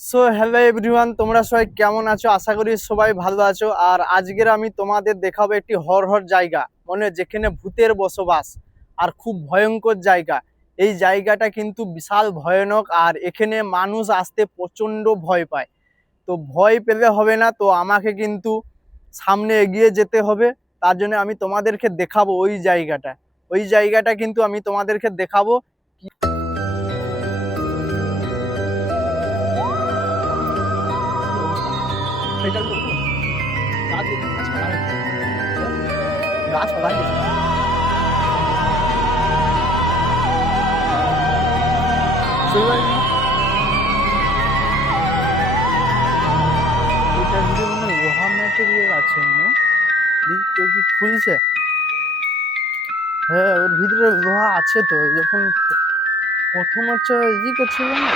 So hello everyone, তোমরা সবাই কেমন আছো? আশা করি সবাই ভালো আছো। আর আজকের আমি তোমাদের দেখাবো একটি হরহর জায়গা, মানে যেখানে ভূতের বসবাস আর খুব ভয়ঙ্কর জায়গা। এই জায়গাটা কিন্তু বিশাল ভয়ানক, আর এখানে মানুষ আসতে প্রচণ্ড ভয় পায়। তো ভয় পেলে হবে না, তো আমাকে কিন্তু সামনে এগিয়ে যেতে হবে। তার জন্য আমি তোমাদেরকে দেখাবো ওই জায়গাটা কিন্তু আমি তোমাদেরকে দেখাবো। গাছপালা এটা যদি মানে লোহা ম্যাটেরিয়াল আছে, মানে কেউ কি খুলছে? হ্যাঁ, ওর ভিতরে লোহা আছে। তো যখন প্রথম হচ্ছে করছিল না,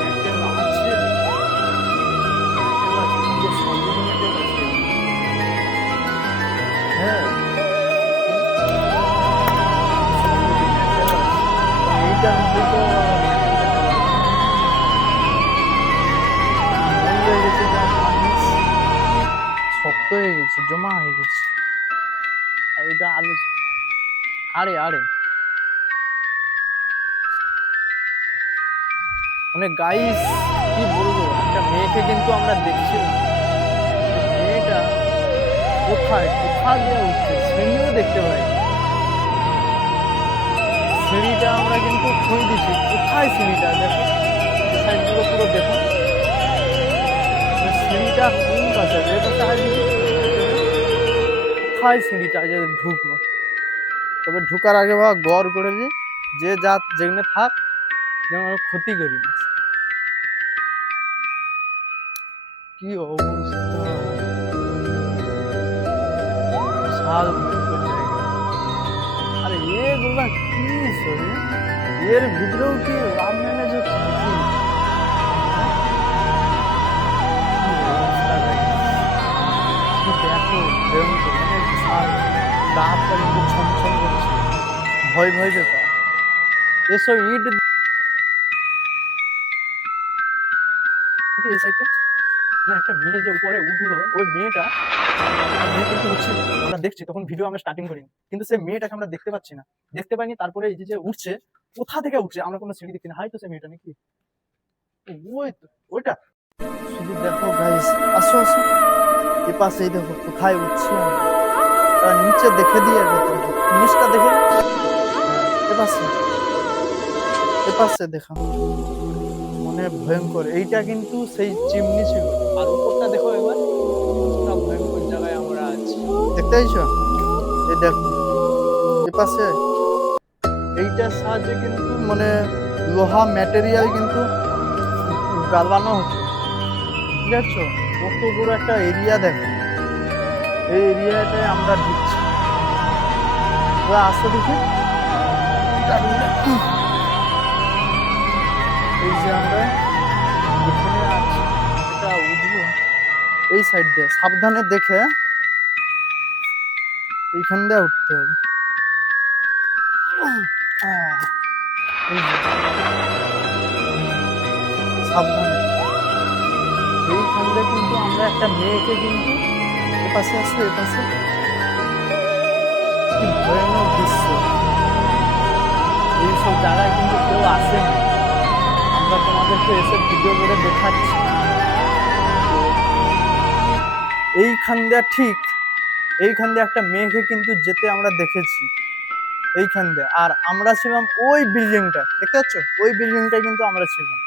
metal আছে, metal আছে, কিন্তু solid metal আছে। হ্যাঁ, solid metal আছে। আর এইটার মধ্যে তো metal হয়ে গেছে, যা মানুষ শক্ত হয়ে গেছে, জমা হয়ে গেছে। আর এটা আলো আরে আরে মানে গাইস, কি বলবো, একটা মেয়েকে কিন্তু আমরা দেখছিলাম। মেয়েটা কোথা দিয়ে উঠছে, সিঁড়িও দেখতে পাই। সিঁড়িটা আমরা কিন্তু খুঁজে দিচ্ছি, কোথায় সিঁড়িটা? দেখো সাইডগুলো পুরো দেখো, সিঁড়িটা কোন পাশে আছে? এটা সাইড কোথায় সিঁড়িটা যে ঢুকবো? তবে ঢুকার আগে বা গড় করে নি, যে যা যেখানে থাক, যেন ওর ক্ষতি করি না। কি অবস্থা, বিশাল ভয়ঙ্কর জায়গা। আরে এগুলা কি সরে, এর ভিতরেও কি লাভ ম্যানেজ হচ্ছে নাকি? কি অবস্থা guys? কি দেখো, ভয়ঙ্কর, মানে বিশাল, গা হাত পা কিন্তু ছমছম করছে, ভয় ভয় ব্যাপার। এসব ইট এই সাইডটা, না একটা মেয়ে যে উপরে উঠলো, ওই মেয়েটা, মেয়ে কিন্তু উঠছে, আমরা দেখছি, তখন ভিডিও আমরা স্টার্টিং করিনি, কিন্তু সে মেয়েটাকে আমরা দেখতে পাচ্ছি না, দেখতে পাইনি। তারপরে এই যে উঠছে, কোথা থেকে উঠছে আমরা কোনো সিঁড়ি দেখছি না। হাই তো সে মেয়েটা নাকি? ওই তো ওইটা। শুধু দেখো গাইস, আসো আসো, এ পাশেই দেখো কোথায় উঠছে। আমরা নিচে দেখে দিয়ে নিচটা দেখে, এ পাশে, এ পাশে দেখা, মানে ভয়ঙ্কর। এইটা কিন্তু সেই চিমনি ছিল, আর উপরটা দেখো একবার, কতটা ভয়ঙ্কর জায়গায় আমরা আছি, দেখতে পাইছো? এই দেখো এ পাশে, এইটার সাহায্যে কিন্তু মানে লোহা ম্যাটেরিয়াল কিন্তু গালানো হচ্ছে, ঠিক আছে? কত বড় একটা এরিয়া দেখো, এই এরিয়াটায় আমরা ঢুকছি। এবার আসো দেখি, এই যে আমরা এখানে আছি, এটা উঠবো এই সাইড দিয়ে, সাবধানে দেখে এইখান দিয়ে উঠতে হবে। এই যে, সাবধানে, এইখান দিয়ে কিন্তু আমরা একটা মেয়েকে কিন্তু, এপাশে আসো, এপাশে, কি ভয়ানক দৃশ্য। এইসব জায়গায় কিন্তু কেউ আসে না, আমরা তোমাদেরকে এসে ভিডিও করে দেখাচ্ছি। তো এইখান দিয়ে, ঠিক এইখান দিয়ে একটা মেয়েকে কিন্তু যেতে আমরা দেখেছি, এইখান দিয়ে। আর আমরা ছিলাম ওই বিল্ডিংটা, দেখতে পাচ্ছ? ওই বিল্ডিংটা কিন্তু আমরা ছিলাম।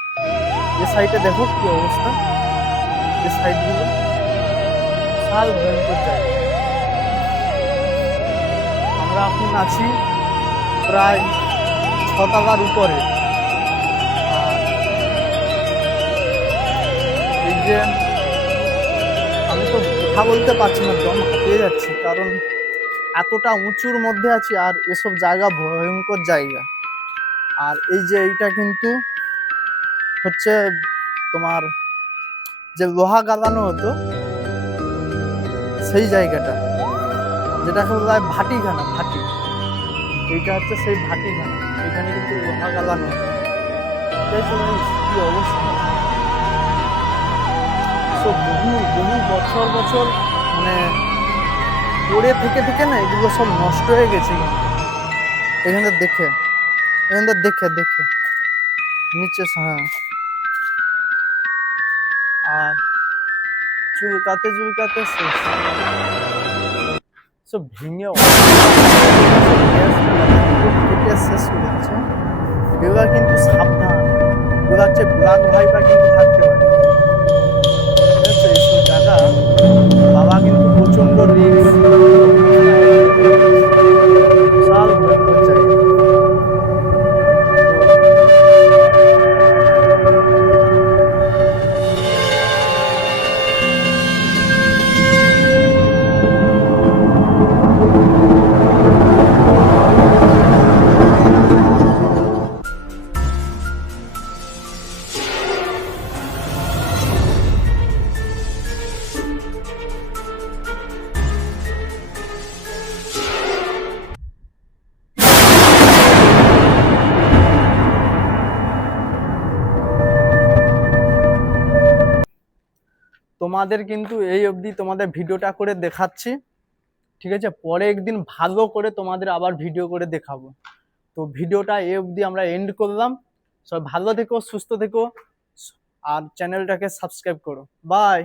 এ সাইডে দেখো কি অবস্থা, এই সাইডগুলো বিশাল ভয়ঙ্কর জায়গা। আমরা এখন আছি প্রায় 6 তলার উপরে। আর এই যে, আমি তো কথা বলতে পারছি না, দম হাঁপিয়ে যাচ্ছি, কারণ এতটা উঁচুর মধ্যে আছি, আর এসব জায়গা ভয়ঙ্কর জায়গা। আর এই যে এইটা কিন্তু হচ্ছে তোমার যে লোহা গালানো হতো, সেই জায়গাটা, যেটাকে বলা হয় ভাটিখানা, ভাটি। এইটা হচ্ছে সেই ভাটিখানা, এখানে কিন্তু লোহা গালানো হতো। কি অবস্থা। তো বহু বহু বছর বছর মানে পড়ে থেকে থেকে না এগুলো সব নষ্ট হয়ে গেছে। কিন্তু এখানটা দেখে দেখে নিচে, হ্যাঁ, আর চুলকাতে চুলকাতে শেষ, সব ভেঙে কেটে শেষ করে দিচ্ছে। এবার কিন্তু সাবধান, এবার হচ্ছে ব্ল্যাক ভাইপার কিন্তু থাকতে পারে, ঠিক আছে? এইসব জায়গা বাবা কিন্তু প্রচন্ড রিস্ক, বিশাল ভয়ঙ্কর জায়গা। তোমাদের কিন্তু এই অবধি তোমাদের ভিডিওটা করে দেখাচ্ছি, ঠিক আছে? পরে একদিন ভালো করে তোমাদের আবার ভিডিও করে দেখাবো। তো ভিডিওটা এই অবধি আমরা এন্ড করলাম। সব ভালো থেকো, সুস্থ থেকো, আর চ্যানেলটাকে সাবস্ক্রাইব করো। বাই।